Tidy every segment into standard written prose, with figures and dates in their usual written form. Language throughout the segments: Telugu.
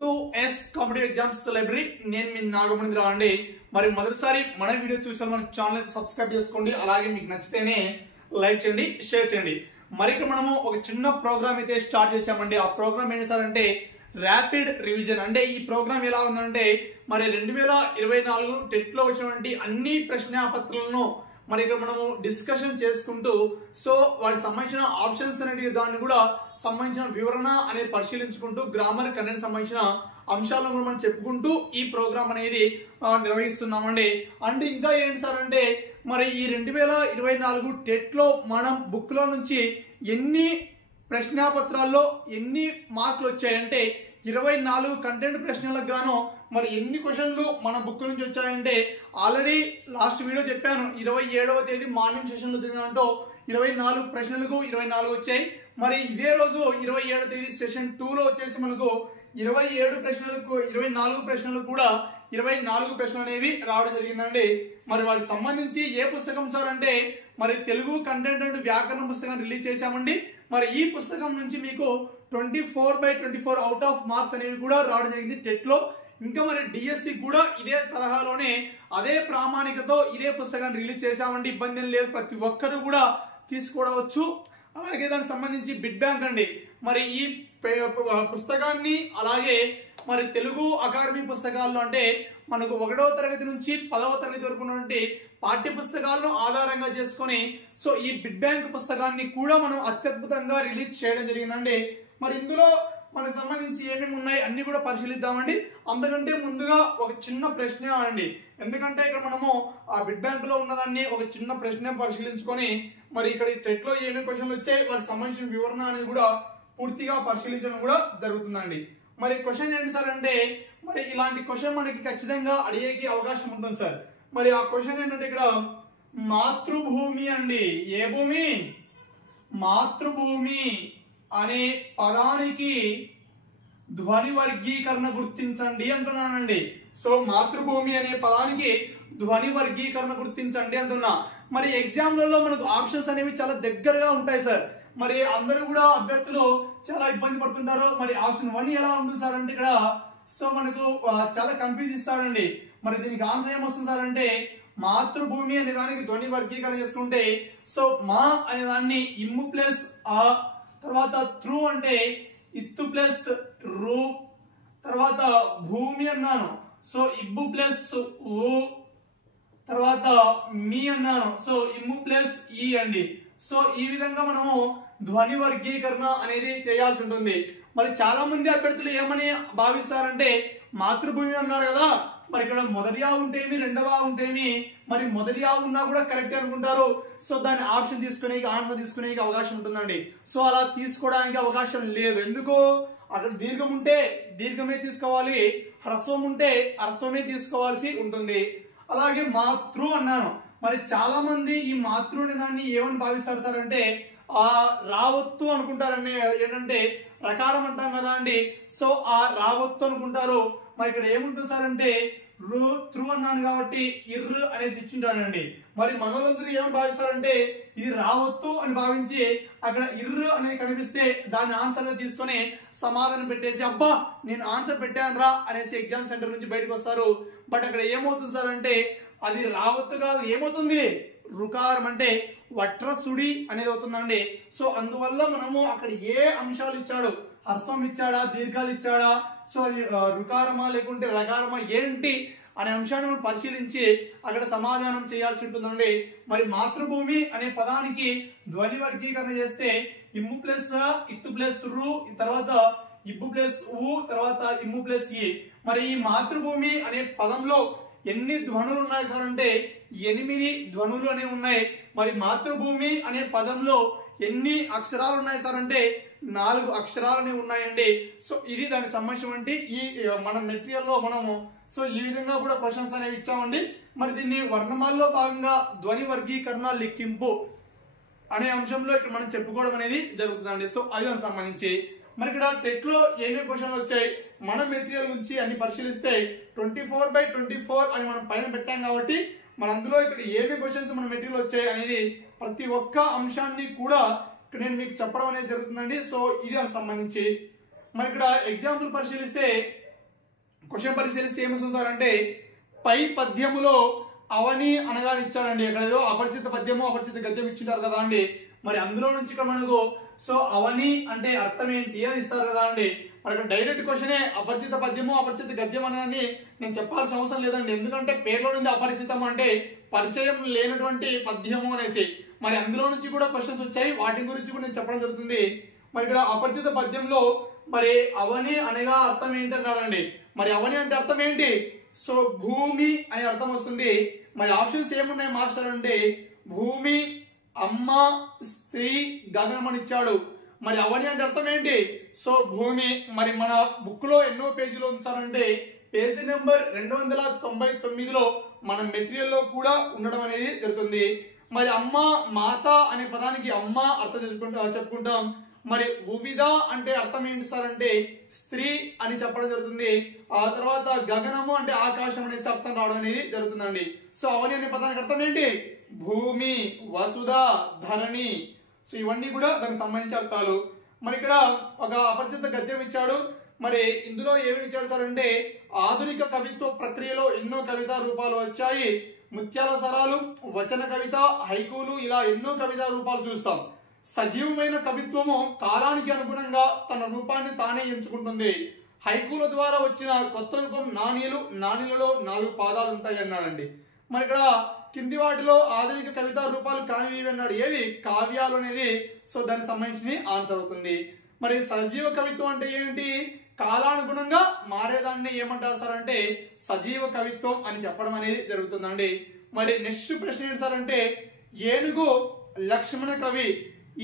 ఎస్ కాంపిటిటివ్ ఎగ్జామ్స్ లైబ్రరీ నేను మీ నాగమణి అండి. మరి మొదటిసారి మన వీడియో చూసిన మన ఛానల్ సబ్స్క్రైబ్ చేసుకోండి. అలాగే మీకు నచ్చితేనే లైక్ చేయండి, షేర్ చేయండి. మరి ఇక్కడ మనము ఒక చిన్న ప్రోగ్రామ్ అయితే స్టార్ట్ చేసామండి. ఆ ప్రోగ్రామ్ ఏంటి సార్ అంటే ర్యాపిడ్ రివిజన్. అంటే ఈ ప్రోగ్రామ్ ఎలా ఉందంటే మరి 2024 టెట్ లో వచ్చినటువంటి అన్ని ప్రశ్నాపత్రాలను మరి ఇక్కడ మనము డిస్కషన్ చేసుకుంటూ సో వాటికి సంబంధించిన ఆప్షన్స్ అనేవి దాన్ని కూడా సంబంధించిన వివరణ అనేది పరిశీలించుకుంటూ గ్రామర్ కంటెంట్ సంబంధించిన అంశాలను కూడా మనం చెప్పుకుంటూ ఈ ప్రోగ్రామ్ అనేది నిర్వహిస్తున్నామండి. అంటే ఇంకా ఏంటి సార్ అంటే మరి ఈ 2024 టెట్ లో మనం బుక్ లో నుంచి ఎన్ని ప్రశ్నాపత్రాల్లో ఎన్ని మార్కులు వచ్చాయంటే 24 కంటెంట్ ప్రశ్నలకు గాను మరి ఎన్ని క్వశ్చన్లు మన బుక్ నుంచి వచ్చాయంటే ఆల్రెడీ లాస్ట్ వీడియో చెప్పాను. 27వ తేదీ మార్నింగ్ సెషన్ లో తిందంటూ 24 ప్రశ్నలకు 24 వచ్చాయి. మరి ఇదే రోజు 27వ తేదీ సెషన్ 2 లో వచ్చేసి మనకు 27 ప్రశ్నలకు 24 ప్రశ్నలు కూడా 24 ప్రశ్నలు అనేవి రావడం జరిగిందండి. మరి వాటికి సంబంధించి ఏ పుస్తకం సార్ అంటే మరి తెలుగు కంటెంట్ అండ్ వ్యాకరణ పుస్తకాన్ని రిలీజ్ చేశామండి. మరి ఈ పుస్తకం నుంచి మీకు 24/24 అవుట్ ఆఫ్ మార్క్స్ అనేవి కూడా రావడం జరిగింది టెట్ లో. ఇంకా మరి డిఎస్సి కూడా ఇదే తరహాలోనే అదే ప్రామాణికతో ఇదే పుస్తకాన్ని రిలీజ్ చేశామండి. ఇబ్బంది ఏం లేదు, ప్రతి ఒక్కరు కూడా తీసుకోవచ్చు. అలాగే దానికి సంబంధించి బిడ్ బ్యాంక్ అండి. మరి ఈ పుస్తకాన్ని అలాగే మరి తెలుగు అకాడమీ పుస్తకాల్లో అంటే మనకు 1వ తరగతి నుంచి 10వ తరగతి వరకు ఉన్నటువంటి పాఠ్య పుస్తకాలను ఆధారంగా చేసుకొని సో ఈ బిడ్ బ్యాంక్ పుస్తకాన్ని కూడా మనం అత్యద్భుతంగా రిలీజ్ చేయడం జరిగిందండి. మరి ఇందులో మనకు సంబంధించి ఏమేమి ఉన్నాయి అన్ని కూడా పరిశీలిద్దామండి. అందుకంటే ముందుగా ఒక చిన్న ప్రశ్న అండి. ఎందుకంటే ఇక్కడ మనము ఆ బిడ్ బ్యాంక్ లో ఉన్నదాన్ని ఒక చిన్న ప్రశ్న పరిశీలించుకొని మరి ఇక్కడ టెట్ లో ఏమేమి క్వశ్చన్లు వచ్చాయి వాటికి సంబంధించిన వివరణ అనేది కూడా పూర్తిగా పరిశీలించడం కూడా జరుగుతుందండి. మరి క్వశ్చన్ ఏంటి సార్ అంటే మరి ఇలాంటి క్వశ్చన్ మనకి ఖచ్చితంగా అడిగేకి అవకాశం ఉంటుంది సార్. మరి ఆ క్వశ్చన్ ఏంటంటే ఇక్కడ మాతృభూమి అండి. ఏ భూమి? మాతృభూమి అనే పదానికి ధ్వని వర్గీకరణ గుర్తించండి అంటున్నానండి. సో మాతృభూమి అనే పదానికి ధ్వని వర్గీకరణ గుర్తించండి అంటున్నా. మరి ఎగ్జామ్లలో మనకు ఆప్షన్స్ అనేవి చాలా దగ్గరగా ఉంటాయి సార్. మరి అందరూ కూడా అభ్యర్థులు చాలా ఇబ్బంది పడుతుంటారు. మరి ఆప్షన్ 1 ఎలా ఉంటుంది సార్ అంటే ఇక్కడ సో మనకు చాలా కన్ఫ్యూజ్ ఇస్తాడండి. మరి దీనికి ఆన్సర్ ఏమొస్తుంది సార్ అంటే మాతృభూమి అనే దానికి ధ్వని వర్గీకరణ చేసుకుంటే సో మా అనే దాన్ని ఇమ్ము ప్లస్ ఆ, తర్వాత త్రూ అంటే ఇత్తు ప్లస్ రు, తర్వాత భూమి అన్నాను సో ఇబ్బు ప్లస్ ఊ, తర్వాత మీ అన్నాను సో ఇమ్ము ప్లస్ ఈ అండి. సో ఈ విధంగా మనము ధ్వని వర్గీకరణ అనేది చేయాల్సి ఉంటుంది. మరి చాలా మంది అభ్యర్థులు ఏమని భావిస్తారంటే మాతృభూమి అన్నారు కదా మరి ఇక్కడ మొదటి ఆ ఉంటేమి రెండవ ఉంటేమి మరి మొదటి ఆ ఉన్నా కూడా కరెక్ట్ అనుకుంటారు. సో దాని ఆప్షన్ తీసుకునే ఆన్సర్ తీసుకునే అవకాశం ఉంటుందండి. సో అలా తీసుకోవడానికి అవకాశం లేదు. ఎందుకు? అక్కడ దీర్ఘం ఉంటే దీర్ఘమే తీసుకోవాలి, హ్రస్వం ఉంటే హ్రస్వమే తీసుకోవాల్సి ఉంటుంది. అలాగే మాతృ అన్నాను. మరి చాలా మంది ఈ మాతృ అనే దాన్ని ఏమని భావిస్తారు సార్ అంటే ఆ రావత్తు అనుకుంటారండి. ఏంటంటే రకారం అంటాం కదా అండి. సో ఆ రావత్తు అనుకుంటారు. మరి ఇక్కడ ఏముంటుంది సార్ అంటే రు త్రు అన్నాను కాబట్టి ఇర్రు అనేసి ఇచ్చింటానండి. మరి మనోరందరూ ఏమని భావిస్తారంటే ఇది రావత్తు అని భావించి అక్కడ ఇర్రు అనేది కనిపిస్తే దాన్ని ఆన్సర్ గా తీసుకొని సమాధానం పెట్టేసి అబ్బా నేను ఆన్సర్ పెట్టాను రా అనేసి ఎగ్జామ్ సెంటర్ నుంచి బయటకు వస్తారు. బట్ అక్కడ ఏమవుతుంది సార్ అంటే అది రావత్తు కాదు, ఏమవుతుంది రుకారం అంటే వట్రసుడి అనేది అవుతుందండి. సో అందువల్ల మనము అక్కడ ఏ అంశాలు ఇచ్చాడు, హర్స్వం ఇచ్చాడా, దీర్ఘాలు ఇచ్చాడా, సో అది రుకారమా లేకుంటే రకారమా ఏంటి అనే అంశాన్ని మనం పరిశీలించి అక్కడ సమాధానం చేయాల్సి ఉంటుందండి. మరి మాతృభూమి అనే పదానికి ధ్వని వర్గీకరణ చేస్తే ఇమ్ము ప్లస్ ఇత్తు ప్లస్ రు, తర్వాత ఇబ్బు ప్లస్ ఊ, తర్వాత ఇమ్ము ప్లస్ ఈ. మరి ఈ మాతృభూమి అనే పదంలో ఎన్ని ధ్వనులు ఉన్నాయి సార్ అంటే 8 ధ్వనులు అనేవి ఉన్నాయి. మరి మాతృభూమి అనే పదంలో ఎన్ని అక్షరాలు ఉన్నాయి సార్ అంటే 4 అక్షరాలు అనేవి ఉన్నాయండి. సో ఇది దానికి సంబంధించినటువంటి ఈ మన మెటీరియల్ లో మనము సో ఈ విధంగా కూడా క్వశ్చన్స్ అనేవి ఇచ్చామండి. మరి దీన్ని వర్ణమాలలో భాగంగా ధ్వని వర్గీకరణ లెక్కింపు అనే అంశంలో ఇక్కడ మనం చెప్పుకోవడం అనేది జరుగుతుందండి. సో అది దానికి సంబంధించి మరి ఇక్కడ టెట్ లో ఏమేమి క్వశ్చన్లు వచ్చాయి మన మెటీరియల్ నుంచి అన్ని పరిశీలిస్తే 24/24 అని మనం పైన పెట్టాం కాబట్టి మన అందులో ఇక్కడ ఏమేమి క్వశ్చన్స్ మన మెటీరియల్ వచ్చాయి అనేది ప్రతి ఒక్క అంశాన్ని కూడా నేను మీకు చెప్పడం అనేది జరుగుతుందండి. సో ఇది దానికి సంబంధించి మరి ఇక్కడ ఎగ్జాంపుల్ పరిశీలిస్తే క్వశ్చన్ పరిశీలిస్తే ఏమొస్తుంది సార్ అంటే పై పద్యములో అవని అనగా ఇచ్చాడండి. ఇక్కడ ఏదో అపరిచిత పద్యము అపరిచిత గద్యం ఇచ్చింటారు కదా అండి. మరి అందులో నుంచి ఇక్కడ మనకు సో అవని అంటే అర్థం ఏంటి అని ఇస్తారు కదా అండి. మరి ఇక్కడ డైరెక్ట్ క్వశ్చనే అపరిచిత పద్యము అపరిచిత గద్యం అని నేను చెప్పాల్సిన అవసరం లేదండి. ఎందుకంటే పేర్లో నుండి అపరిచితం అంటే పరిచయం లేనటువంటి పద్యము అనేసి. మరి అందులో నుంచి కూడా క్వశ్చన్స్ వచ్చాయి, వాటి గురించి కూడా నేను చెప్పడం జరుగుతుంది. మరి ఇక్కడ అపరిచిత పద్యంలో మరి అవని అనగా అర్థం ఏంటి అన్నాడండి. మరి అవని అంటే అర్థం ఏంటి? సో భూమి అనే అర్థం వస్తుంది. మరి ఆప్షన్స్ ఏమున్నాయి మాస్టర్ అంటే భూమి, అమ్మ, స్త్రీ, గగనం అని ఇచ్చాడు. మరి అవని అంటే అర్థం ఏంటి? సో భూమి. మరి మన బుక్ లో ఎన్నో పేజీలో ఉంది సార్ అంటే పేజీ నెంబర్ 299లో మన మెటీరియల్ లో కూడా ఉండడం అనేది జరుగుతుంది. మరి అమ్మ, మాత అనే పదానికి అమ్మ అర్థం చెప్పుకుంటాం. మరి ఉవిద అంటే అర్థం ఏంటి సార్ అంటే స్త్రీ అని చెప్పడం జరుగుతుంది. ఆ తర్వాత గగనము అంటే ఆకాశం అనేసి అర్థం రావడం అనేది జరుగుతుందండి. సో అవని అనే పదానికి అర్థం ఏంటి? భూమి, వసుధ, ధరణి. సో ఇవన్నీ కూడా దానికి సంబంధించిన అర్థాలు. మరి ఇక్కడ ఒక అపరిచిత గద్యం ఇచ్చాడు. మరి ఇందులో ఏమి ఇచ్చాడు సార్ అంటే ఆధునిక కవిత్వ ప్రక్రియలో ఎన్నో కవితా రూపాలు వచ్చాయి. ముత్యాల సరాలు, వచన కవిత, హైకూలు ఇలా ఎన్నో కవితా రూపాలు చూస్తాం. సజీవమైన కవిత్వము కాలానికి అనుగుణంగా తన రూపాన్ని తానే ఎంచుకుంటుంది. హైకూల ద్వారా వచ్చిన కొత్త రూపం నాణ్యలు, నాణ్యలలో 4 పాదాలు ఉంటాయి అన్నాడండి. మరి ఇక్కడ కింది వాటిలో ఆధునిక కవితా రూపాలు కానివి అన్నాడు. ఏవి? కావ్యాలు అనేది. సో దానికి సంబంధించి ఆన్సర్ అవుతుంది. మరి సజీవ కవిత్వం అంటే ఏంటి? కాలానుగుణంగా మారేదాన్ని ఏమంటారు సార్ అంటే సజీవ కవిత్వం అని చెప్పడం అనేది జరుగుతుందండి. మరి నెక్స్ట్ ప్రశ్న ఏంటి సార్ అంటే ఏనుగు లక్ష్మణ కవి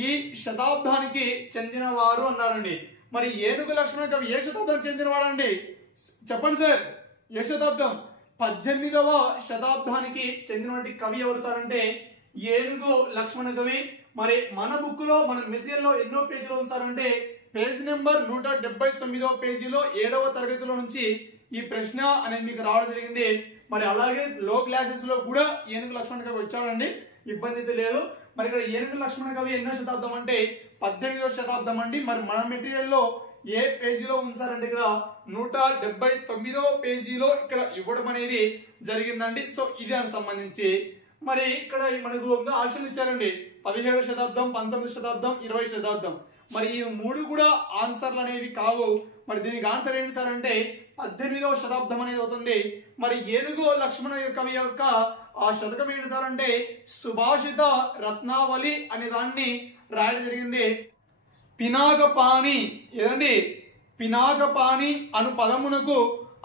ఈ శతాబ్దానికి చెందినవారు అన్నారండి. మరి ఏనుగు లక్ష్మణ కవి ఏ శతాబ్దానికి చెందినవాడండి? చెప్పండి సార్. ఏ శతాబ్దం? 18వ శతాబ్దానికి చెందినటువంటి కవి ఎవరు సార్ అంటే ఏనుగు లక్ష్మణ కవి. మరి మన బుక్ లో మన మెటీరియల్ లో ఎన్నో పేజీలో ఉంది సార్ అంటే పేజ్ నెంబర్ 179వ పేజీలో 7వ తరగతిలో నుంచి ఈ ప్రశ్న అనేది మీకు రావడం జరిగింది. మరి అలాగే లో క్లాసెస్ లో కూడా ఏనుగు లక్ష్మణ కవి వచ్చాడండి, ఇబ్బంది అయితే లేదు. మరి ఇక్కడ ఏనుగు లక్ష్మణ కవి ఎన్నో శతాబ్దం అంటే 18వ శతాబ్దం అండి. మరి మన మెటీరియల్ లో ఏ పేజీలో ఉంది సార్ అంటే ఇక్కడ 179వ పేజీలో ఇక్కడ ఇవ్వడం అనేది జరిగిందండి. సో ఇది దానికి సంబంధించి మరి ఇక్కడ మనకు ఆప్షన్లు ఇచ్చారండి 17వ శతాబ్దం, 19వ శతాబ్దం, 20వ శతాబ్దం. మరి ఈ 3 కూడా ఆన్సర్లు అనేవి కావు. మరి దీనికి ఆన్సర్ ఏంటి సార్ అంటే 18వ శతాబ్దం అనేది అవుతుంది. మరి ఏనుగు లక్ష్మణ కవి యొక్క ఆ శతకం ఏంటి సార్ అంటే సుభాషిత రత్నావళి అనే దాన్ని రాయడం జరిగింది. పినాకపాణి ఏదండి? పినాకపాణి అను పదమునకు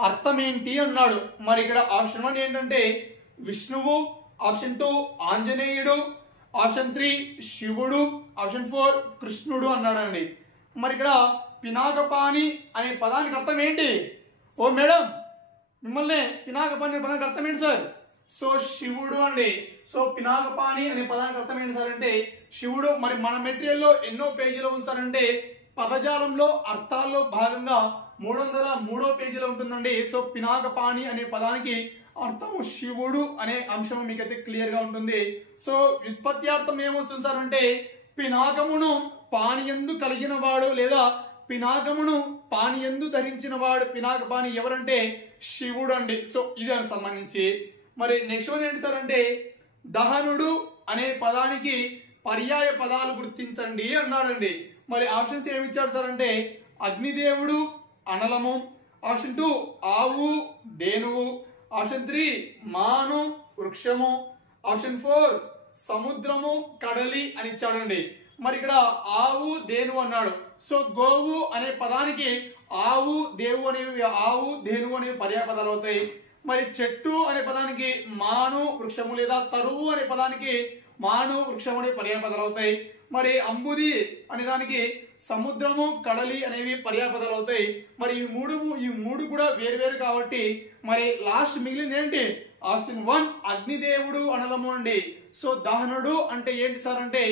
అర్థం ఏంటి అన్నాడు. మరి ఇక్కడ ఆప్షన్ 1 ఏంటంటే విష్ణువు, ఆప్షన్ 2 ఆంజనేయుడు, ఆప్షన్ 3 శివుడు, ఆప్షన్ 4 కృష్ణుడు అన్నాడండి. మరి ఇక్కడ పినాకపాణి అనే పదానికి అర్థం ఏంటి? ఓ మేడం మిమ్మల్ని పినాకపాణి అనే పదానికి అర్థం ఏంటి సార్? సో శివుడు అండి. సో పినాకపాణి అనే పదానికి అర్థం ఏంటి సార్ అంటే శివుడు. మరి మన మెటీరియల్ లో ఎన్నో పేజీలో ఉంది సార్ అంటే పదజాలంలో అర్థాల్లో భాగంగా 303వ పేజీలో ఉంటుందండి. సో పినాకపాణి అనే పదానికి అర్థం శివుడు అనే అంశం మీకైతే క్లియర్ గా ఉంటుంది. సో వ్యుత్పత్త్యార్థం ఏమొస్తుంది సార్ అంటే పినాకమును పానియందు కలిగిన వాడు లేదా పినాకమును పానియందు ధరించిన వాడు పినాకపాణి ఎవరంటే శివుడు అండి. సో ఇది దానికి సంబంధించి మరి నెక్స్ట్ వన్ ఏంటి సార్ అంటే దహనుడు అనే పదానికి పర్యాయ పదాలు గుర్తించండి అన్నాడండి. మరి ఆప్షన్స్ ఏమి ఇచ్చాడు సార్ అంటే అగ్నిదేవుడు, అనలము, ఆప్షన్ 2 ఆవు, ధేనువు, ఆప్షన్ 3 మాను, వృక్షము, ఆప్షన్ 4 సముద్రము, కడలి అని ఇచ్చాడండి. మరి ఇక్కడ ఆవు, ధేనువు అన్నాడు. సో గోవు అనే పదానికి ఆవు, దేవు అనేవి ఆవు, ధేనువు అనేవి పర్యాయ పదాలు అవుతాయి. మరి చెట్టు అనే పదానికి మాను, వృక్షము లేదా తరువు అనే పదానికి మాను, వృక్షము అనే పర్యాయ పదాలు అవుతాయి. మరి అంబుది అనే దానికి సముద్రము, కడలి అనేవి పర్యాయ పదాలు అవుతాయి. మరి ఈ మూడు కూడా వేరు కాబట్టి మరి లాస్ట్ మిగిలింది ఏంటి? ఆప్షన్ 1 అగ్నిదేవుడు, అనలము అండి. సో దహనుడు అంటే ఏంటి సార్ అంటే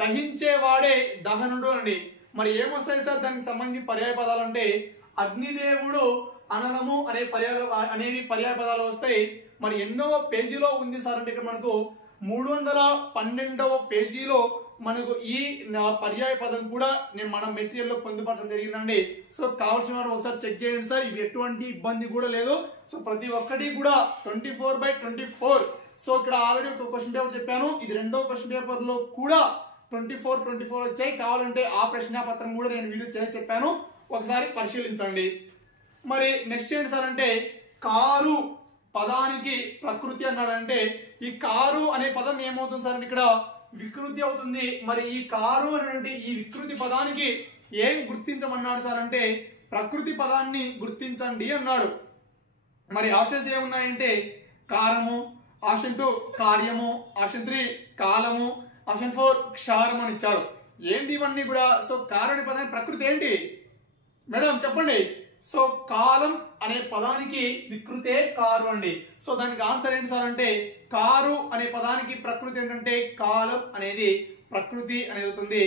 దహించేవాడే దహనుడు అండి. మరి ఏమొస్తాయి సార్ దానికి సంబంధించి పర్యాయ పదాలు అంటే అగ్నిదేవుడు, అనలము అనేవి పర్యాయ పదాలు వస్తాయి. మరి ఎన్నో పేజీలో ఉంది సార్ అంటే ఇక్కడ మనకు 312వ పేజీలో మనకు ఈ పర్యాయ పదం కూడా నేను మన మెటీరియల్ లో పొందుపరచడం జరిగిందండి. సో కావాల్సిన వారు ఒకసారి చెక్ చేయండి సార్. ఇవి ఎటువంటి ఇబ్బంది కూడా లేదు. సో ప్రతి ఒక్కటి కూడా 24/24. సో ఇక్కడ ఆల్రెడీ ఒక క్వశ్చన్ పేపర్ చెప్పాను. ఇది రెండో క్వశ్చన్ పేపర్ లో కూడా 24 వచ్చాయి. కావాలంటే ఆ ప్రశ్నాపత్రం కూడా నేను వీడియో చేసి చెప్పాను, ఒకసారి పరిశీలించండి. మరి నెక్స్ట్ ఏంటి సార్ అంటే కారు పదానికి ప్రకృతి అన్నాడంటే ఈ కారు అనే పదం ఏమవుతుంది సార్ ఇక్కడ వికృతి అవుతుంది. మరి ఈ కారు అనేటువంటి ఈ వికృతి పదానికి ఏం గుర్తించమన్నాడు సార్ అంటే ప్రకృతి పదాన్ని గుర్తించండి అన్నాడు. మరి ఆప్షన్స్ ఏమున్నాయంటే కారము, ఆప్షన్ 2 కార్యము, ఆప్షన్ 3 కాలము, ఆప్షన్ 4 క్షారము అని ఇచ్చాడు. ఏంటి ఇవన్నీ కూడా? సో కారు అనే పదానికి ప్రకృతి ఏంటి మేడం చెప్పండి. సో కాలం అనే పదానికి వికృతే కారు అండి. సో దానికి ఆన్సర్ ఏంటి సార్ అంటే కారు అనే పదానికి ప్రకృతి ఏంటంటే కాలం అనేది ప్రకృతి అనేది అవుతుంది.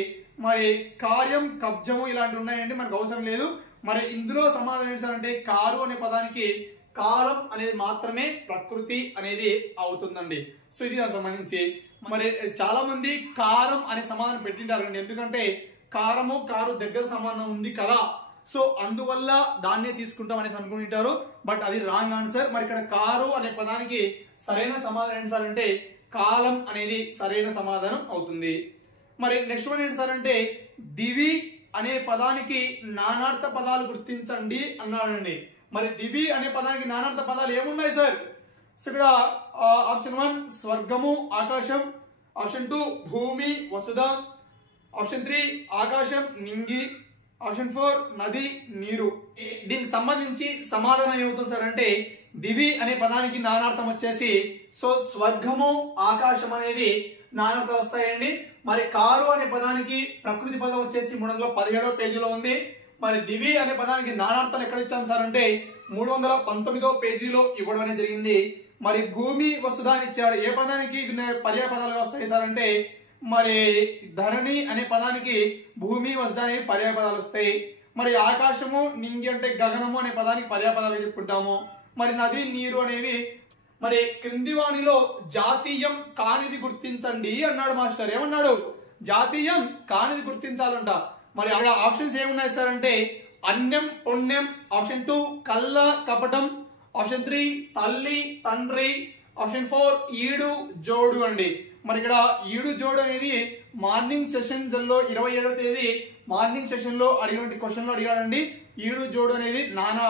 మరి కార్యం, కబ్జము ఇలాంటివి ఉన్నాయండి, మనకు అవసరం లేదు. మరి ఇందులో సమాధానం ఏంటి సార్ అంటే కారు అనే పదానికి కాలం అనేది మాత్రమే ప్రకృతి అనేది అవుతుందండి. సో ఇది దానికి సంబంధించి మరి చాలా మంది కారం అనే సమాధానం పెట్టింటారండి. ఎందుకంటే కారము కారు దగ్గర సంబంధం ఉంది కదా, సో అందువల్ల దాన్నే తీసుకుంటాం అనేసి అనుకుంటారు. బట్ అది రాంగ్ ఆన్సర్. మరి ఇక్కడ కారు అనే పదానికి సరైన సమాధానం ఏంటి సార్ అంటే కాలం అనేది సరైన సమాధానం అవుతుంది. మరి నెక్స్ట్ వన్ ఏంటి సార్ అంటే దివి అనే పదానికి నానార్థ పదాలు గుర్తించండి అన్నాడండి. మరి దివి అనే పదానికి నానార్థ పదాలు ఏమున్నాయి సార్? సో ఇక్కడ ఆప్షన్ 1 స్వర్గము ఆకాశం, ఆప్షన్ 2 భూమి వసుధ, ఆప్షన్ 3 ఆకాశం నింగి, ఆప్షన్ 4 నది నీరు. దీనికి సంబంధించి సమాధానం ఏమవుతుంది సార్ అంటే దివి అనే పదానికి నానార్థం వచ్చేసి సో స్వర్గము ఆకాశం అనేది నానార్థం వస్తాయండి. మరి కారు అనే పదానికి ప్రకృతి పదం వచ్చేసి 317వ పేజీలో ఉంది. మరి దివి అనే పదానికి నానార్థాలు ఎక్కడ ఇచ్చాం సార్ అంటే 319వ పేజీలో ఇవ్వడం అనేది జరిగింది. మరి భూమి వసుధాన్ని ఇచ్చాడు. ఏ పదానికి పర్యాయ పదాలుగా వస్తాయి సార్ అంటే మరి ధరణి అనే పదానికి భూమి వసుధాని పర్యాయ పదాలు వస్తాయి. మరి ఆకాశము నింగి అంటే గగనము అనే పదానికి పర్యాయ పదాలు చెప్పుకుంటాము. మరి నది నీరు అనేవి. మరి క్రింది వాణిలో జాతీయం కానిది గుర్తించండి అన్నాడు మాస్టర్. ఏమన్నాడు? జాతీయం కానిది గుర్తించాలంట. మరి అక్కడ ఆప్షన్స్ ఏమున్నాయి సార్ అంటే అన్యం పుణ్యం, ఆప్షన్ 2 కళ్ళ కపటం, ఆప్షన్ 3 తల్లి తండ్రి, ఆప్షన్ 4 ఈడు జోడు అండి. మరి ఇక్కడ ఈడు జోడు అనేది మార్నింగ్ సెషన్ లో 27వ తేదీ మార్నింగ్ సెషన్ లో అడిగినటువంటి క్వశ్చన్ లో అడిగాడండి. ఈడు జోడు అనేది నానా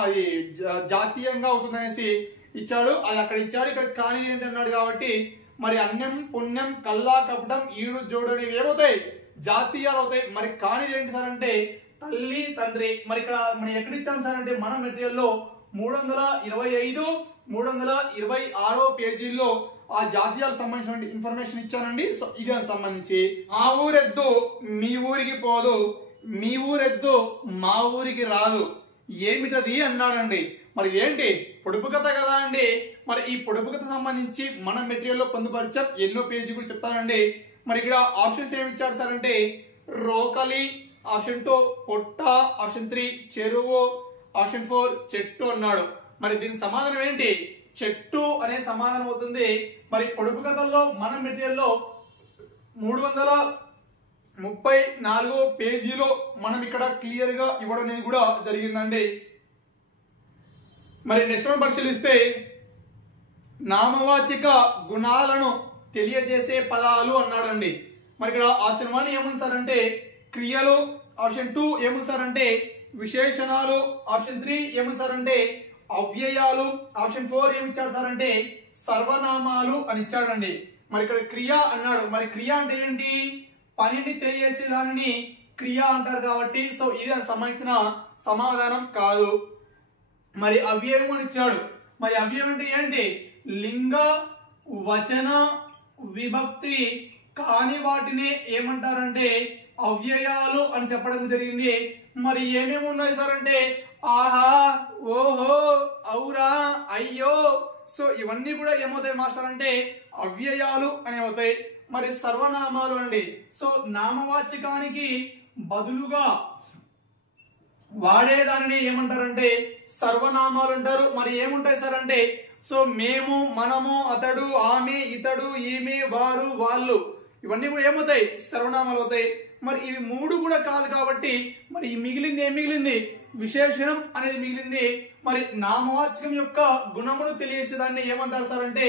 జాతీయంగా అవుతుందనేసి ఇచ్చాడు. అది అక్కడ ఇచ్చాడు, ఇక్కడ కానిది ఏంటి అన్నాడు. కాబట్టి మరి అన్యం పుణ్యం కళ్ళ కపటం ఈడు జోడు అనేవి ఏమవుతాయి? జాతీయాలు అవుతాయి. మరి కానిది ఏంటి సార్ అంటే తల్లి తండ్రి. మరి ఇక్కడ మనం ఎక్కడ ఇచ్చాం సార్ అంటే మన మెటీరియల్ లో 325, 326 పేజీల్లో ఆ జాతీయాలకు సంబంధించిన ఇన్ఫర్మేషన్ ఇచ్చానండి. సో ఇది సంబంధించి ఆ ఊరెద్దు మీ ఊరికి పోదు, మీ ఊరెద్దు మా ఊరికి రాదు ఏమిటది అన్నాడండి. మరి ఏంటి? పొడుపు కథ కదా అండి. మరి ఈ పొడుపు కథ సంబంధించి మన మెటీరియల్ లో పొందుపరిచాం. ఎన్నో పేజీ కూడా చెప్తానండి. మరి ఇక్కడ ఆప్షన్స్ ఏమి ఇచ్చాడు సార్ అంటే రోకలి, ఆప్షన్ 2 పొట్ట, ఆప్షన్ 3 చెరువు, ఆప్షన్ 4 చెట్టు అన్నాడు. మరి దీని సమాధానం ఏంటి? చెట్టు అనే సమాధానం అవుతుంది. మరి పొడుపు కథల్లో మన మెటీరియల్ లో 334 పేజీలో మనం ఇక్కడ క్లియర్ గా ఇవ్వడం అనేది కూడా జరిగిందండి. మరి నెక్స్ట్ పరిశీలిస్తే నామవాచక గుణాలను తెలియజేసే పదాలు అన్నాడండి. మరి ఇక్కడ ఆప్షన్ 1 ఏముంది సార్ అంటే క్రియలు, ఆప్షన్ 2 ఏముంది సార్ అంటే విశేషణాలు, ఆప్షన్ 3 ఏముంది సార్ అంటే అవ్యయాలు, ఆప్షన్ 4 ఏమి ఇచ్చాడు సార్ అంటే సర్వనామాలు అని ఇచ్చాడండి. మరి ఇక్కడ క్రియ అన్నాడు. మరి క్రియ అంటే ఏంటి? పనిని తెలియజేసే దానిని క్రియ అంటారు కాబట్టి సో ఇది సంబంధించిన సమాధానం కాదు. మరి అవ్యయం అని ఇచ్చాడు. మరి అవ్యయం అంటే ఏంటి? లింగ వచన విభక్తి కాని వాటిని ఏమంటారంటే అవ్యయాలు అని చెప్పడం జరిగింది. మరి ఏమేమి ఉన్నాయి సార్ అంటే ఆహా, ఓహో, ఔరా, అయ్యో. సో ఇవన్నీ కూడా ఏమవుతాయి మాస్టర్ అంటే అవ్యయాలు అని అవుతాయి. మరి సర్వనామాలు అండి. సో నామవాచకానికి బదులుగా వాడేదానిని ఏమంటారంటే సర్వనామాలు అంటారు. మరి ఏముంటాయి సార్ అంటే సో మేము, మనము, అతడు, ఆమె, ఇతడు, ఈమె, వారు, వాళ్ళు ఇవన్నీ కూడా ఏమవుతాయి, సర్వనామాలు అవుతాయి. మరి ఇవి మూడు కూడా కాదు కాబట్టి మరి ఈ మిగిలింది ఏం మిగిలింది, విశేషణం అనేది మిగిలింది. మరి నామవాచకం యొక్క గుణమును తెలియజేసేదాన్ని ఏమంటారు సార్ అంటే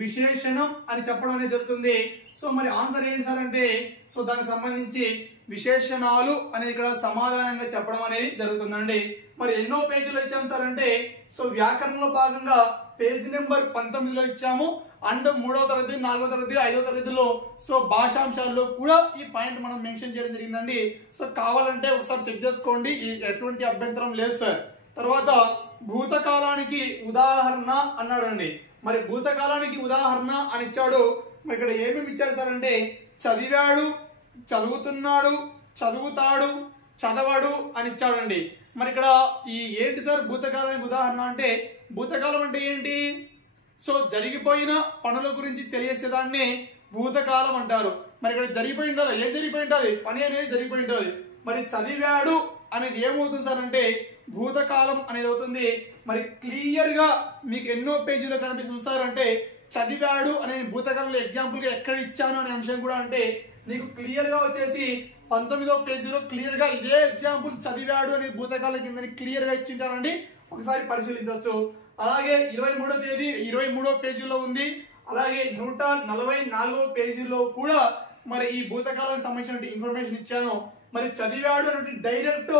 విశేషణం అని చెప్పడం అనేది జరుగుతుంది. సో మరి ఆన్సర్ ఏంటి సార్ అంటే సో దానికి సంబంధించి విశేషణాలు అనేది ఇక్కడ సమాధానంగా చెప్పడం అనేది జరుగుతుందండి. మరి ఎన్నో పేజీలో ఇచ్చాం సార్ అంటే సో వ్యాకరణంలో భాగంగా పేజీ నెంబర్ 19లో ఇచ్చాము. అండ్ 3వ తరగతి 4వ తరగతి 5వ తరగతిలో సో భాషాంశాల్లో కూడా ఈ పాయింట్ మనం మెన్షన్ చేయడం జరిగిందండి. సో కావాలంటే ఒకసారి చెక్ చేసుకోండి, ఎటువంటి అభ్యంతరం లేదు సార్. తర్వాత భూతకాలానికి ఉదాహరణ అన్నాడండి. మరి భూతకాలానికి ఉదాహరణ అని ఇచ్చాడు. మరి ఇక్కడ ఏమేమి ఇచ్చారు సార్ అంటే చదివాడు, చదువుతున్నాడు, చదువుతాడు, చదవడు అని ఇచ్చాడండి. మరి ఇక్కడ ఈ ఏంటి సార్ భూతకాలానికి ఉదాహరణ అంటే భూతకాలం అంటే ఏంటి, సో జరిగిపోయిన పనుల గురించి తెలియసేదాన్ని భూతకాలం అంటారు. మరి ఇక్కడ జరిగిపోయి ఉండాలి, ఏం జరిగిపోయి ఉంటుంది, పని అనేది జరిగిపోయి ఉంటుంది. మరి చదివాడు అనేది ఏమవుతుంది సార్ అంటే భూతకాలం అనేది అవుతుంది. మరి క్లియర్ గా మీకు ఎన్నో పేజీలో కనిపిస్తుంది సార్ అంటే చదివాడు అనేది భూతకాలంలో ఎగ్జాంపుల్ గా ఎక్కడ ఇచ్చాను అనే అంశం కూడా అంటే నీకు క్లియర్ గా వచ్చేసి 19వ పేజీలో క్లియర్ గా ఇదే ఎగ్జాంపుల్ చదివాడు అనే భూతకాలం కింద క్లియర్ గా ఇచ్చింటారండి, ఒకసారి పరిశీలించవచ్చు. అలాగే 23వ పేజీలో ఉంది. అలాగే 144వ పేజీలో కూడా మరి ఈ భూతకాలానికి సంబంధించిన ఇన్ఫర్మేషన్ ఇచ్చాను. మరి చదివాడు అంటే డైరెక్ట్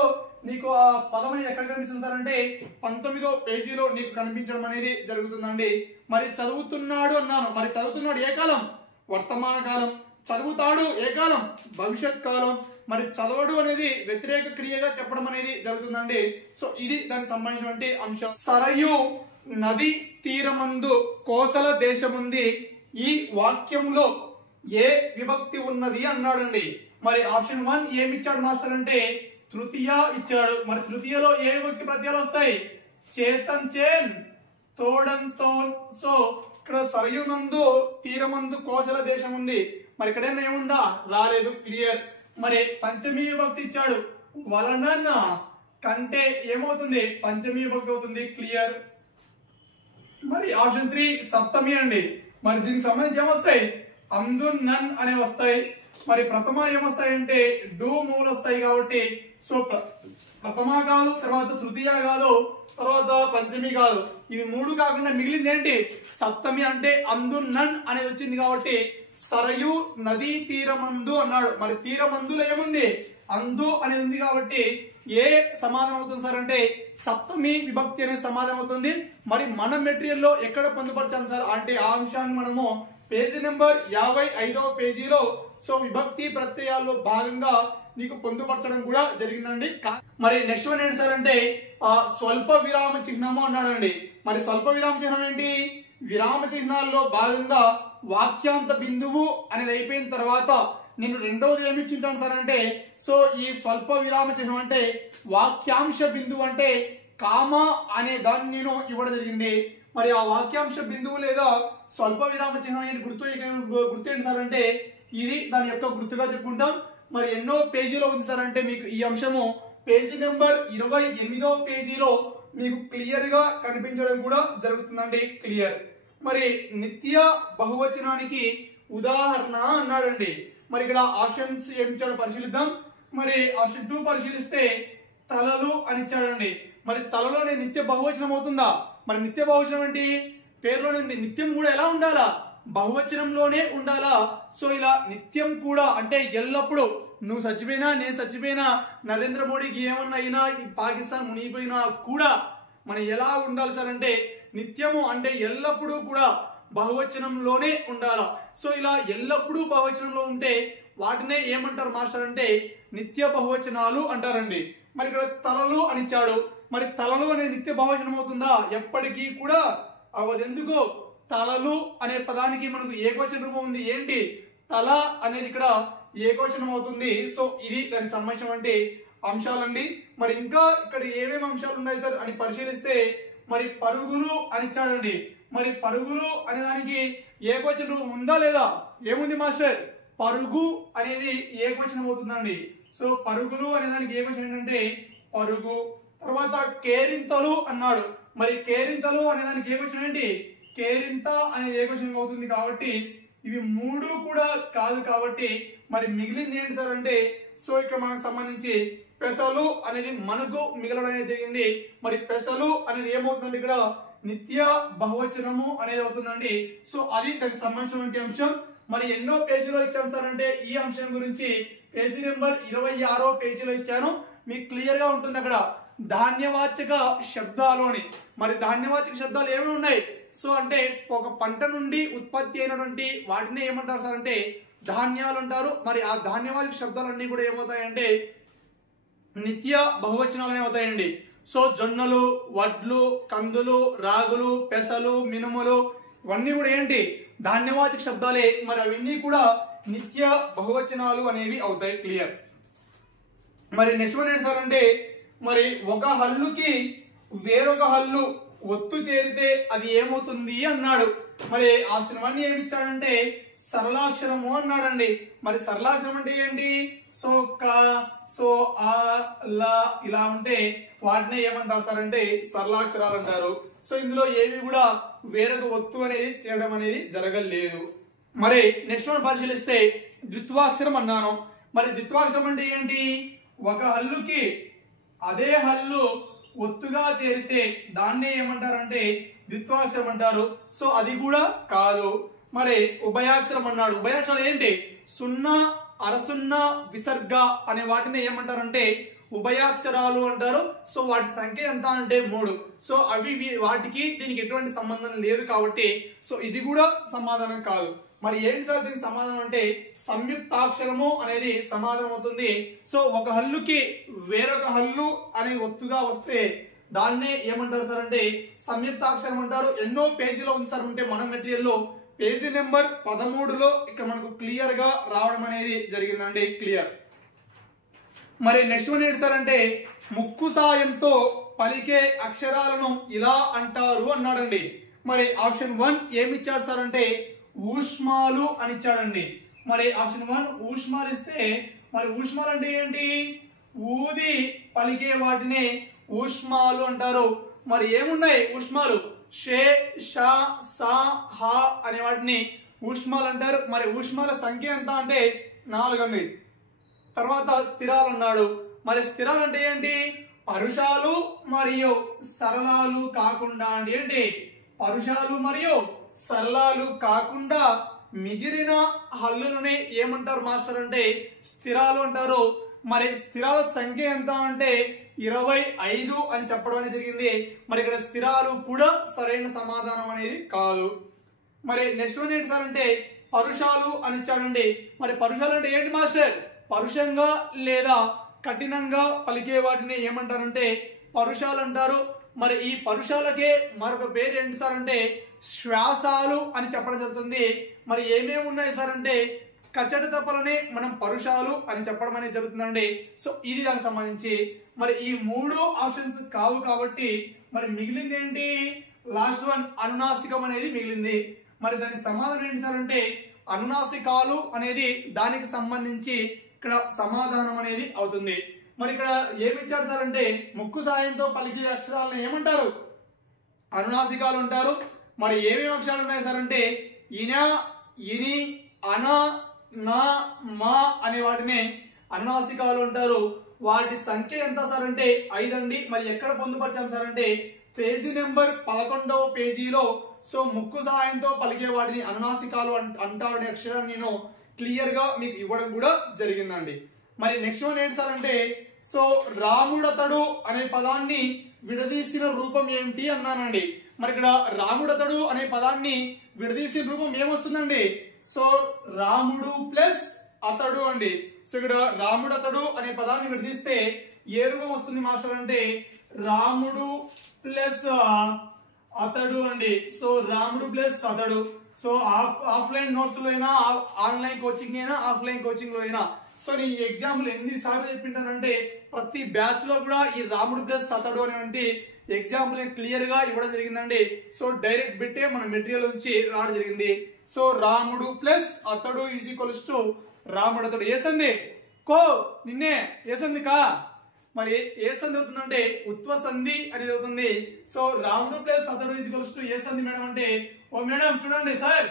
నీకు ఆ పదం అనేది ఎక్కడ కనిపిస్తుంది సార్ అంటే 19వ పేజీలో నీకు కనిపించడం అనేది జరుగుతుందండి. మరి చదువుతున్నాడు అన్నాను. మరి చదువుతున్నాడు ఏ కాలం, వర్తమాన కాలం. చదువుతాడు ఏ కాలం, భవిష్యత్ కాలం. మరి చదవడు అనేది వ్యతిరేక క్రియగా చెప్పడం అనేది జరుగుతుందండి. సో ఇది దానికి సంబంధించినటువంటి అంశం. సరయు నది తీరమందు కోసల దేశముంది, ఈ వాక్యంలో ఏ విభక్తి ఉన్నది అన్నాడండి. మరి ఆప్షన్ 1 ఏమి ఇచ్చాడు మాస్టర్ అంటే తృతీయ ఇచ్చాడు. మరి తృతీయలో ఏ విభక్తి ప్రత్యయాలు వస్తాయి, చేతన్ చేన్, తోడన్ తోన్. సో ఇక్కడ సరయునందు తీరమందు కోసల దేశం ఉంది. మరి ఇక్కడ ఏముందా, రాలేదు, క్లియర్. మరి పంచమీ విభక్తి ఇచ్చాడు, వలన కంటే ఏమవుతుంది, పంచమీ విభక్తి అవుతుంది, క్లియర్. మరి ఆప్షన్ 3 సప్తమి అండి. మరి దీనికి సంబంధించి ఏమొస్తాయి, అందు నన్ అనే వస్తాయి. మరి ప్రథమ ఏమొస్తాయి అంటే డూ మూలు వస్తాయి కాబట్టి సో ప్రథమ కాదు, తర్వాత తృతీయ కాదు, తర్వాత పంచమి కాదు. ఇవి మూడు కాకుండా మిగిలింది ఏంటి, సప్తమి అంటే అందు నన్ అనేది వచ్చింది కాబట్టి సరయు నదీ తీరమందు అన్నాడు. మరి తీరమందులో ఏముంది, అందు అనేది ఉంది కాబట్టి ఏ సమాధానం అవుతుంది సార్ అంటే సప్తమి విభక్తి అనే సమాధానం అవుతుంది. మరి మన మెటీరియల్ లో ఎక్కడ పొందుపరచాం సార్ అంటే ఆ అంశాన్ని మనము పేజీ నెంబర్ 55వ పేజీలో సో విభక్తి ప్రత్యయాల్లో భాగంగా నీకు పొందుపరచడం కూడా జరిగిందండి. మరి నెక్స్ట్ వన్ ఏంటి సార్ అంటే స్వల్ప విరామ చిహ్నము అన్నాడండి. మరి స్వల్ప విరామ చిహ్నం ఏంటి, విరామ చిహ్నాల్లో భాగంగా వాక్యాంత బిందువు అనేది అయిపోయిన తర్వాత నేను రెండవది ఏమి ఇచ్చింటాను సార్ అంటే సో ఈ స్వల్ప విరామ చిహ్నం అంటే వాక్యాంశ బిందువు అంటే కామ అనే దాన్ని నేను ఇవ్వడం జరిగింది. మరి ఆ వాక్యాంశ బిందువు లేదా స్వల్ప విరామ చిహ్నం ఏంటి గుర్తేంటి సార్ అంటే ఇది దాని యొక్క గుర్తుగా చెప్పుకుంటాం. మరి ఎన్నో పేజీలో ఉంది సార్ అంటే మీకు ఈ అంశము పేజీ నెంబర్ 28వ పేజీలో మీకు క్లియర్ గా కనిపించడం కూడా జరుగుతుందండి, క్లియర్. మరి నిత్య బహువచనానికి ఉదాహరణ అన్నాడండి. మరి ఇక్కడ ఆప్షన్స్ ఏమి ఇచ్చాడో పరిశీలిద్దాం. మరి ఆప్షన్ 2 పరిశీలిస్తే తలలు అని ఇచ్చాడండి. మరి తలలోనే నిత్య బహువచనం అవుతుందా, మరి నిత్య బహువచనం ఏంటి, పేరులోనే ఉంది. నిత్యం కూడా ఎలా ఉండాలా, బహువచనంలోనే ఉండాలా. సో ఇలా నిత్యం కూడా అంటే ఎల్లప్పుడూ, నువ్వు చచ్చిపోయినా నేను చచ్చిపోయినా నరేంద్ర మోడీకి ఏమన్నా అయినా పాకిస్తాన్ మునిగిపోయినా కూడా మనం ఎలా ఉండాలి సార్ అంటే నిత్యము అంటే ఎల్లప్పుడూ కూడా బహువచనంలోనే ఉండాలా. సో ఇలా ఎల్లప్పుడూ బహువచనంలో ఉంటే వాటినే ఏమంటారు మాస్టర్ అంటే నిత్య బహువచనాలు అంటారండి. మరి ఇక్కడ తలలు అని ఇచ్చాడు. మరి తలలు అనేది నిత్య బహువచనం అవుతుందా, ఎప్పటికీ కూడా అవ్వదు. ఎందుకు, తలలు అనే పదానికి మనకు ఏకవచన రూపం ఉంది. ఏంటి, తల అనేది ఇక్కడ ఏకవచనం అవుతుంది. సో ఇది దానికి సంబంధించినటువంటి అంశాలండి. మరి ఇంకా ఇక్కడ ఏమేమి అంశాలు ఉన్నాయి సార్ అని పరిశీలిస్తే మరి పరుగులు అని ఇచ్చాడండి. మరి పరుగులు అనే దానికి ఏకవచన రూపం ఉందా లేదా, ఏముంది మాస్టర్, పరుగు అనేది ఏకవచనం అవుతుందండి. సో పరుగులు అనే దానికి ఏకవచనం ఏంటంటే పరుగు. తర్వాత కేరింతలు అన్నాడు. మరి కేరింతలు అనే దానికి ఏకవచనం ఏంటి, కేరింత అనేది ఏకవచనం అవుతుంది కాబట్టి ఇవి మూడు కూడా కాదు కాబట్టి మరి మిగిలింది ఏంటి సార్ అంటే సో ఇక్కడ మనకు సంబంధించి పెసలు అనేది మనకు మిగలడం అనేది జరిగింది. మరి పెసలు అనేది ఏమవుతుందండి ఇక్కడ నిత్య బహువచనము అనేది అవుతుందండి. సో అది దానికి సంబంధించినటువంటి అంశం. మరి ఎన్నో పేజీలో ఇచ్చాం సార్ అంటే ఈ అంశం గురించి పేజీ నెంబర్ 26వ పేజీలో ఇచ్చాను. మీకు క్లియర్ గా ఉంటుంది అక్కడ ధాన్యవాచక శబ్దాలు అని. మరి ధాన్యవాచక శబ్దాలు ఏమి ఉన్నాయి సో అంటే ఒక పంట నుండి ఉత్పత్తి అయినటువంటి వాటిని ఏమంటారు సార్ అంటే ధాన్యాలు అంటారు. మరి ఆ ధాన్యవాచక శబ్దాలన్నీ కూడా ఏమవుతాయంటే నిత్య బహువచనాలు అవుతాయండి. సో జొన్నలు, వడ్లు, కందులు, రాగులు, పెసలు, మినుములు ఇవన్నీ కూడా ఏంటి ధాన్యవాచక శబ్దాలే. మరి అవన్నీ కూడా నిత్య బహువచనాలు అనేవి అవుతాయి. క్లియర్. మరి నెక్స్ట్ వన్ ఏంటి సార్ అంటే మరి ఒక హల్లుకి వేరొక హల్లు ఒత్తు చేరితే అది ఏమవుతుంది అన్నాడు. మరి ఆప్షన్ 1 ఏమి ఇచ్చాడంటే సరళాక్షరము అన్నాడండి. మరి సరళాక్షరం అంటే ఏంటి సో క సో ఆ ల ఇలా ఉంటే వాటినే ఏమంటారు సార్ అంటే సరళాక్షరాలు అంటారు. సో ఇందులో ఏవి కూడా వేరొక ఒత్తు అనేది చేయడం అనేది జరగలేదు. మరి నెక్స్ట్ వన్ పరిశీలిస్తే ద్విత్వాక్షరం అన్నాను. మరి ద్విత్వాక్షరం అంటే ఏంటి ఒక హల్లుకి అదే హల్లు ఒత్తుగా చేరితే దాన్నే ఏమంటారంటే ద్విత్వాక్షరం అంటారు. సో అది కూడా కాదు. మరి ఉభయాక్షరం అన్నాడు. ఉభయాక్షరం ఏంటి సున్నా, అరసున్నా, విసర్గ అనే వాటిని ఏమంటారంటే ఉభయాక్షరాలు అంటారు. సో వాటి సంఖ్య ఎంత అంటే 3. సో అవి వాటికి దీనికి ఎటువంటి సంబంధం లేదు కాబట్టి సో ఇది కూడా సమాధానం కాదు. మరి ఏంటి సార్ దీనికి సమాధానం అంటే సంయుక్తాక్షరము అనేది సమాధానం అవుతుంది. సో ఒక హల్లుకి వేరొక హల్లు అనేది ఒత్తుగా వస్తే దాన్నే ఏమంటారు సార్ అంటే సంయుక్తాక్షరం అంటారు. ఎన్నో పేజీలో ఉంది సార్ అంటే మన మెటీరియల్ లో పేజీ నెంబర్ 13లో ఇక్కడ మనకు క్లియర్ గా రావడం అనేది జరిగిందండి. క్లియర్. మరి నెక్స్ట్ వన్ ఏంటి సార్ అంటే ముక్కు సాయంతో పలికే అక్షరాలను ఇలా అంటారు అన్నాడండి. మరి ఆప్షన్ 1 ఏమి ఇచ్చాడు సార్ అంటే ఊష్మాలు అని ఇచ్చాడండి. మరి ఆప్షన్ 1 ఊష్మాలు ఇస్తే మరి ఊష్మాలు అంటే ఏంటి ఊది పలికే వాటిని ఊష్మాలు అంటారు. మరి ఏమున్నాయి ఊష్మాలు షే, షా, సా, హా అనే వాటిని ఊష్మాలు అంటారు. మరి ఊష్మాల సంఖ్య ఎంత అంటే 4 అండి. తర్వాత స్థిరాలు అన్నాడు. మరి స్థిరాలు అంటే ఏంటి పరుషాలు మరియు సరళాలు కాకుండా అండి. ఏంటి పరుషాలు మరియు సరళాలు కాకుండా మిగిలిన హల్లులని ఏమంటారు మాస్టర్ అంటే స్థిరాలు అంటారు. మరి స్థిరాల సంఖ్య ఎంత అంటే 25 అని చెప్పడం అనేది జరిగింది. మరి ఇక్కడ స్థిరాలు కూడా సరైన సమాధానం అనేది కాదు. మరి నెక్స్ట్ వన్ ఏంటి సార్ అంటే పరుషాలు అని ఇచ్చాడండి. మరి పరుషాలు అంటే ఏంటి మాస్టర్ పరుషంగా లేదా కఠినంగా పలికే వాటిని ఏమంటారంటే పరుషాలు అంటారు. మరి ఈ పరుషాలకే మరొక పేరు ఏంటి సార్ అంటే శ్వాసాలు అని చెప్పడం జరుగుతుంది. మరి ఏమేమి ఉన్నాయి సార్ అంటే కచ్చటి తప్పలని మనం పరుషాలు అని చెప్పడం అనేది జరుగుతుందండి. సో ఇది దానికి సంబంధించి మరి ఈ 3 ఆప్షన్స్ కావు కాబట్టి మరి మిగిలింది ఏంటి లాస్ట్ వన్ అనునాసికం అనేది మిగిలింది. మరి దాని సమాధానం ఏంటి సార్ అంటే అనునాసికాలు అనేది దానికి సంబంధించి ఇక్కడ సమాధానం అనేది అవుతుంది. మరి ఇక్కడ ఏమి ఇచ్చారు సార్ అంటే ముక్కు సాయంతో పలికే అక్షరాలను ఏమంటారు అనునాసికాలు అంటారు. మరి ఏమేమి అక్షరాలు ఉన్నాయి సార్ అంటే ఇన, ఇని, అన, నా, మా అనే వాటిని అనునాసికాలు అంటారు. వాటి సంఖ్య ఎంత సార్ అంటే 5 అండి. మరి ఎక్కడ పొందుపరిచాం సార్ అంటే పేజీ నెంబర్ 11వ పేజీలో. సో ముక్కు సాయంతో పలికే వాటిని అనునాసికాలు అంటారు అనే అక్షరాన్ని నేను క్లియర్ గా మీకు ఇవ్వడం కూడా జరిగిందండి. మరి నెక్స్ట్ వన్ ఏంటి సార్ అంటే సో రాముడతడు అనే పదాన్ని విడదీసిన రూపం ఏమిటి అన్నానండి. మరి ఇక్కడ రాముడతడు అనే పదాన్ని విడదీసిన రూపం ఏమొస్తుందండి సో రాముడు ప్లస్ అతడు అండి. సో ఇక్కడ రాముడతడు అనే పదాన్ని విడదీస్తే ఏ రూపం వస్తుంది మాస్టర్ అంటే రాముడు ప్లస్ అతడు అండి. సో రాముడు ప్లస్ అతడు. సో ఆఫ్లైన్ నోట్స్ లో అయినా ఆన్లైన్ కోచింగ్ అయినా ఆఫ్లైన్ కోచింగ్ లో అయినా సో నీ ఎగ్జాంపుల్ ఎన్నిసార్లు చెప్పింటానంటే ప్రతి బ్యాచ్ లో కూడా ఈ రాముడు ప్లస్ అతడు అనేటువంటి ఎగ్జాంపుల్ క్లియర్ గా ఇవ్వడం జరిగిందండి. సో డైరెక్ట్ బిట్టే మన మెటీరియల్ నుంచి రావడం జరిగింది. సో రాముడు ప్లస్ అతడు ఈజ్ ఈక్వల్స్ టు రాముడు అతడు. ఏ సంధి కో నిన్నే ఏ సంధి కా మరి ఏ సంధి అవుతుందంటే ఉత్వ సంధి అనేది అవుతుంది. సో రాముడు ప్లస్ అతడు ఈజ్ ఈక్వల్స్ టు ఏ సంధి మేడం అంటే ఓ మేడం చూడండి సార్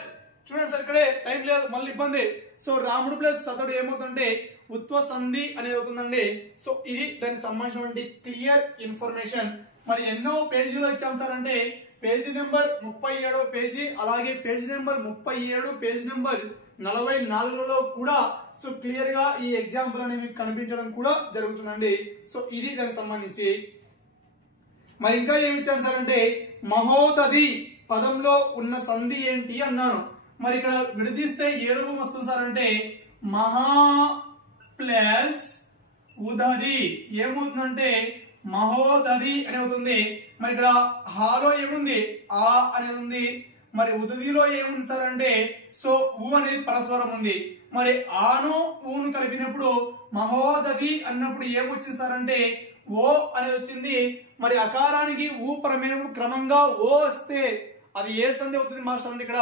చూడండి సార్ ఇక్కడే టైం లేదు మళ్ళీ ఇబ్బంది. సో రాముడు ప్లస్ అతడు ఏమవుతుందంటే ఉత్వ సంధి అనేది అవుతుందండి. సో ఇది దానికి సంబంధించినటువంటి క్లియర్ ఇన్ఫర్మేషన్. మరి ఎన్నో పేజీలో ఇచ్చాం సార్ అంటే పేజీ నెంబర్ 37వ పేజీ, అలాగే పేజీ నెంబర్ 37, పేజీ నెంబర్ 44లో కూడా సో క్లియర్ గా ఈ ఎగ్జాంపుల్ అనేవి కనిపించడం కూడా జరుగుతుందండి. సో ఇది దానికి సంబంధించి. మరి ఇంకా ఏమి ఇచ్చాను సార్ అంటే మహోదధి పదంలో ఉన్న సంధి ఏంటి అన్నాను. మరి ఇక్కడ విడదీస్తే ఏ రూపం వస్తుంది సార్ అంటే మహా ప్లస్ ఉదధి ఏమవుతుందంటే మహోదధి అని అవుతుంది. మరి ఇక్కడ హాలో ఏముంది ఆ అనేది ఉంది. మరి ఉదధిలో ఏముంది సార్ అంటే సో ఊ అనేది పరస్వరం ఉంది. మరి ఆను ఊను కలిపినప్పుడు మహోదధి అన్నప్పుడు ఏమొచ్చింది సార్ అంటే ఓ అనేది వచ్చింది. మరి అకారానికి ఊ ప్రమేయం క్రమంగా ఓ వస్తే అది ఏ సంధి అవుతుంది మాస్టర్ అంటే ఇక్కడ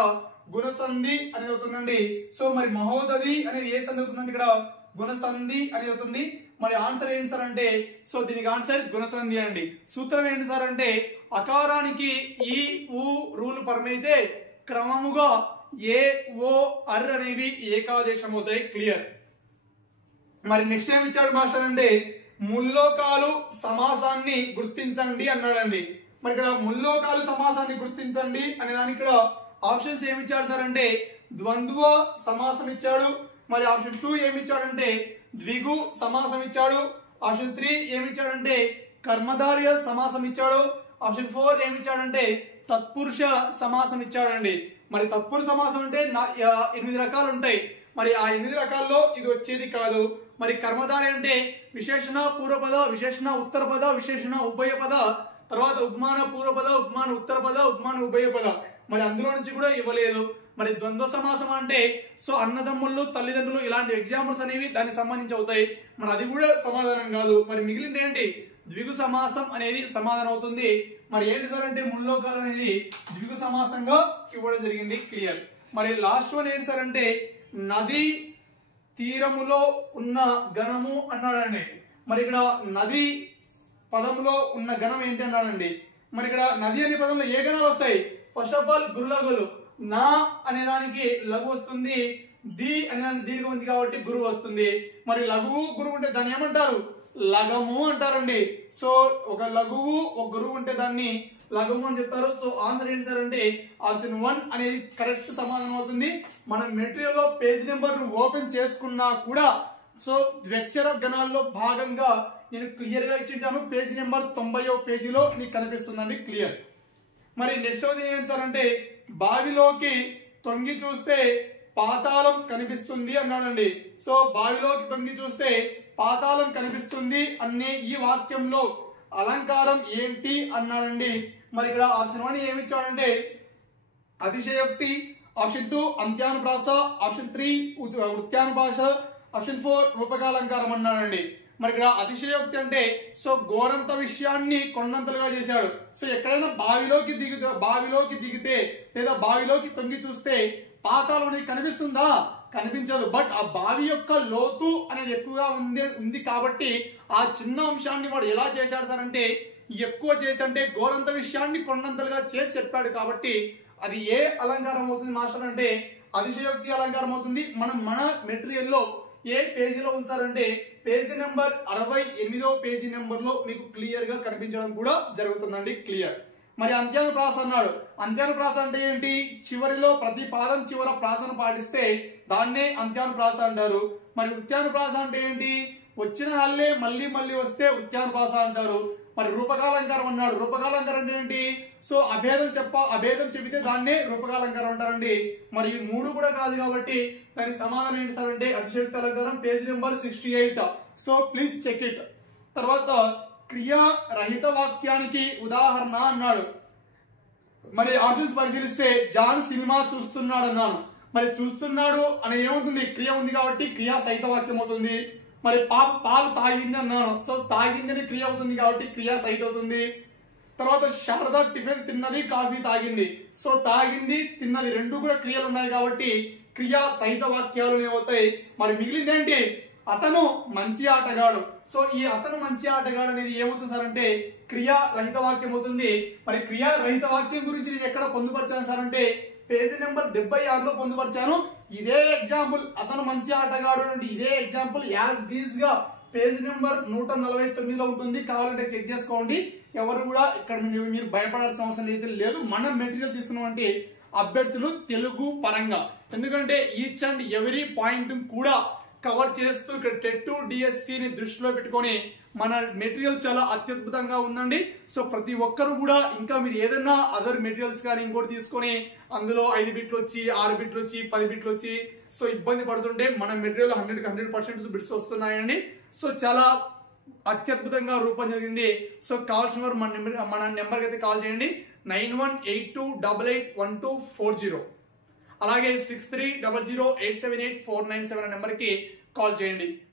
గుణసంధి అనేది అవుతుందండి. సో మరి మహోదధి అనేది ఏ సంధి అవుతుందంటే ఇక్కడ గుణసంధి అనేది అవుతుంది. మరి ఆన్సర్ ఏంటి సార్ అంటే సో దీనికి ఆన్సర్ గుణసంధి అండి. సూత్రం ఏంటి సార్ అంటే అకారానికి ఈ ఊ రూలు పరమైతే క్రమముగా ఏ ఓ అర్ అనేవి ఏకాదేశం అవుతాయి. క్లియర్. మరి నెక్స్ట్ ఏమి ఇచ్చాడు మాస్టర్ అంటే ముల్లోకాలు సమాసాన్ని గుర్తించండి అన్నాడండి. మరి ఇక్కడ ముల్లోకాలు సమాసాన్ని గుర్తించండి అనే దానికి ఇక్కడ ఆప్షన్స్ ఏమి ఇచ్చాడు సార్ అంటే ద్వంద్వ సమాసం ఇచ్చాడు. మరి ఆప్షన్ 2 ఏమి ఇచ్చాడంటే ద్విగు సమాసం ఇచ్చాడు. ఆప్షన్ 3 ఏమి ఇచ్చాడంటే కర్మధారయ సమాసం ఇచ్చాడు. ఆప్షన్ 4 ఏమి ఇచ్చాడంటే తత్పురుష సమాసం ఇచ్చాడండి. మరి తత్పురుష సమాసం అంటే 8 రకాలు ఉంటాయి. మరి ఆ 8 రకాల్లో ఇది వచ్చేది కాదు. మరి కర్మధారయ అంటే విశేషణ పూర్వపద, విశేషణ ఉత్తర పద, విశేషణ ఉభయ పద, తర్వాత ఉపమాన పూర్వపద, ఉపమాన ఉత్తర పద, ఉపమాన ఉభయ పద. మరి అందులో నుంచి కూడా ఇవ్వలేదు. మరి ద్వంద్వ సమాసం అంటే సో అన్నదమ్ముళ్ళు, తల్లిదండ్రులు ఇలాంటి ఎగ్జాంపుల్స్ అనేవి దానికి సంబంధించి అవుతాయి. మరి అది కూడా సమాధానం కాదు. మరి మిగిలింది ఏంటి ద్విగు సమాసం అనేది సమాధానం అవుతుంది. మరి ఏంటి సార్ అంటే ముల్లోకాలు అనేది ద్విగు సమాసంగా ఇవ్వడం జరిగింది. క్లియర్. మరి లాస్ట్ వన్ ఏంటి సార్ అంటే నది తీరములో ఉన్న గణము అన్నాడండి. మరి ఇక్కడ నది పదంలో ఉన్న గణం ఏంటి అన్నాడండి. మరి ఇక్కడ నది అనే పదంలో ఏ గణాలు వస్తాయి? ఫస్ట్ ఆఫ్ ఆల్ గురులగులు. నా అనే దానికి లఘు వస్తుంది, ది అనే దానికి దీర్ఘం ఉంది కాబట్టి గురువు వస్తుంది. మరి లఘువు గురువు ఉంటే దాన్ని ఏమంటారు? లగము అంటారండి. సో ఒక లఘువు ఒక గురువు ఉంటే దాన్ని లఘువు అని చెప్తారు. సో ఆన్సర్ ఏంటి సార్ అంటే ఆప్షన్ 1 అనేది కరెక్ట్ సమాధానం అవుతుంది. మనం మెటీరియల్ లో పేజ్ నెంబర్ ఓపెన్ చేసుకున్నా కూడా సో ద్వ్యక్షర గణాల్లో భాగంగా నేను క్లియర్ గా ఇచ్చింటాను. పేజ్ నెంబర్ 90వ పేజీలో నీకు కనిపిస్తుందండి. క్లియర్. మరి నెక్స్ట్ ఏంటి సార్ అంటే బావిలోకి తొంగి చూస్తే పాతాళం కనిపిస్తుంది అన్నాడండి. సో బావిలోకి తొంగి చూస్తే పాతాళం కనిపిస్తుంది అనే ఈ వాక్యంలో అలంకారం ఏంటి అన్నాడండి. మరి ఇక్కడ ఆప్షన్ 1 ఏమి ఇచ్చాడంటే అతిశయోక్తి, ఆప్షన్ 2 అంత్యానుప్రాస, ఆప్షన్ 3 వృత్యానుభాష, ఆప్షన్ 4 రూపకాలంకారం అన్నాడండి. మరి ఇక్కడ అతిశయోక్తి అంటే సో ఘోరంత విషయాన్ని కొండంతలుగా చేశాడు. సో ఎక్కడైనా బావిలోకి దిగితే లేదా బావిలోకి తొంగి చూస్తే పాతాళం అనేది కనిపిస్తుందా? కనిపించదు. బట్ ఆ బావి యొక్క లోతు అనేది ఎక్కువగా ఉంది కాబట్టి ఆ చిన్న అంశాన్ని వాడు ఎలా చేశాడు సార్ అంటే ఎక్కువ చేసి అంటే ఘోరంత విషయాన్ని కొండంతలుగా చేసి చెప్పాడు కాబట్టి అది ఏ అలంకారం అవుతుంది మాస్టర్ అంటే అతిశయోక్తి అలంకారం అవుతుంది. మనం మన మెటీరియల్ లో ఏ పేజీలో ఉంచారంటే పేజీ నెంబర్ 68వ పేజీ నెంబర్ లో మీకు క్లియర్ గా కనిపించడం కూడా జరుగుతుందండి. క్లియర్. మరి అంత్యానుప్రాస అన్నాడు. అంత్యానుప్రాస అంటే ఏంటి? చివరిలో ప్రతి పాదం చివర ప్రాసను పాటిస్తే దాన్నే అంత్యానుప్రాస అంటారు. మరి వృత్యానుప్రాస అంటే ఏంటి? వచ్చిన హల్లే మళ్ళీ మళ్ళీ వస్తే వృత్యానుప్రాస అంటారు. మరి రూపకాలంకారం అన్నాడు. రూపకాలంకారం అంటే ఏంటి? సో అభేదం చెబితే దాన్నే రూపకాలంకారం అంటారండి. మరి ఈ 3 కూడా కాదు కాబట్టి దానికి సమాధానం ఏంటి సార్ అంటే అతిశయోక్తి అలంకారం page number 68. So please check it. తర్వాత క్రియా రహిత వాక్యానికి ఉదాహరణ అన్నాడు. మరి ఆప్షన్స్ పరిశీలిస్తే జాన్ సినిమా చూస్తున్నాడు అన్నాను. మరి చూస్తున్నాడు అని ఏమవుతుంది? క్రియ ఉంది కాబట్టి క్రియా సహిత వాక్యం అవుతుంది. మరి పాలు తాగింది అన్నాను. సో తాగింది అని క్రియ అవుతుంది కాబట్టి క్రియా సహిత అవుతుంది. తర్వాత శారద టిఫిన్ తిన్నది, కాఫీ తాగింది. సో తాగింది తిన్నది రెండు కూడా క్రియలు ఉన్నాయి కాబట్టి క్రియా సహిత వాక్యాలు ఏమవుతాయి. మరి మిగిలింది ఏంటి? అతను మంచి ఆటగాడు. సో ఈ అతను మంచి ఆటగాడు అనేది ఏమవుతుంది సార్ అంటే క్రియా రహిత వాక్యం అవుతుంది. మరి క్రియా రహిత వాక్యం గురించి నేను ఎక్కడ పొందుపరిచాను సార్ అంటే పేజీ నెంబర్ 76లో పొందుపరిచాను. ఇదే ఎగ్జాంపుల్ అతను మంచి ఆటగాడు అంటే ఇదే ఎగ్జాంపుల్ యాజ్ డీజ్ గా పేజ్ నెంబర్ 149లో ఉంటుంది. కావాలంటే చెక్ చేసుకోండి. ఎవరు కూడా ఇక్కడ మీరు భయపడాల్సిన అవసరం లేదు. మనం మెటీరియల్ తీసుకున్నామంటే అభ్యర్థులు తెలుగు పరంగా, ఎందుకంటే ఈచ్ అండ్ ఎవరీ పాయింట్ కూడా కవర్ చేస్తూ ఇక్కడ టెట్ డిఎస్సిని దృష్టిలో పెట్టుకొని మన మెటీరియల్ చాలా అత్యద్భుతంగా ఉందండి. సో ప్రతి ఒక్కరు కూడా ఇంకా మీరు ఏదైనా అదర్ మెటీరియల్స్ కానీ ఇంకోటి తీసుకొని అందులో 5 బిట్లు వచ్చి 6 బిట్లు వచ్చి 10 బిట్లు వచ్చి సో ఇబ్బంది పడుతుంటే మన మెటీరియల్ 100% బిట్స్ వస్తున్నాయండి. సో చాలా అత్యద్భుతంగా రూపం జరిగింది. సో కావాల్సిన వారు మన నెంబర్కి అయితే కాల్ చేయండి. 9182881240 అలాగే 6300878497 నెంబర్కి కాల్ చేయండి.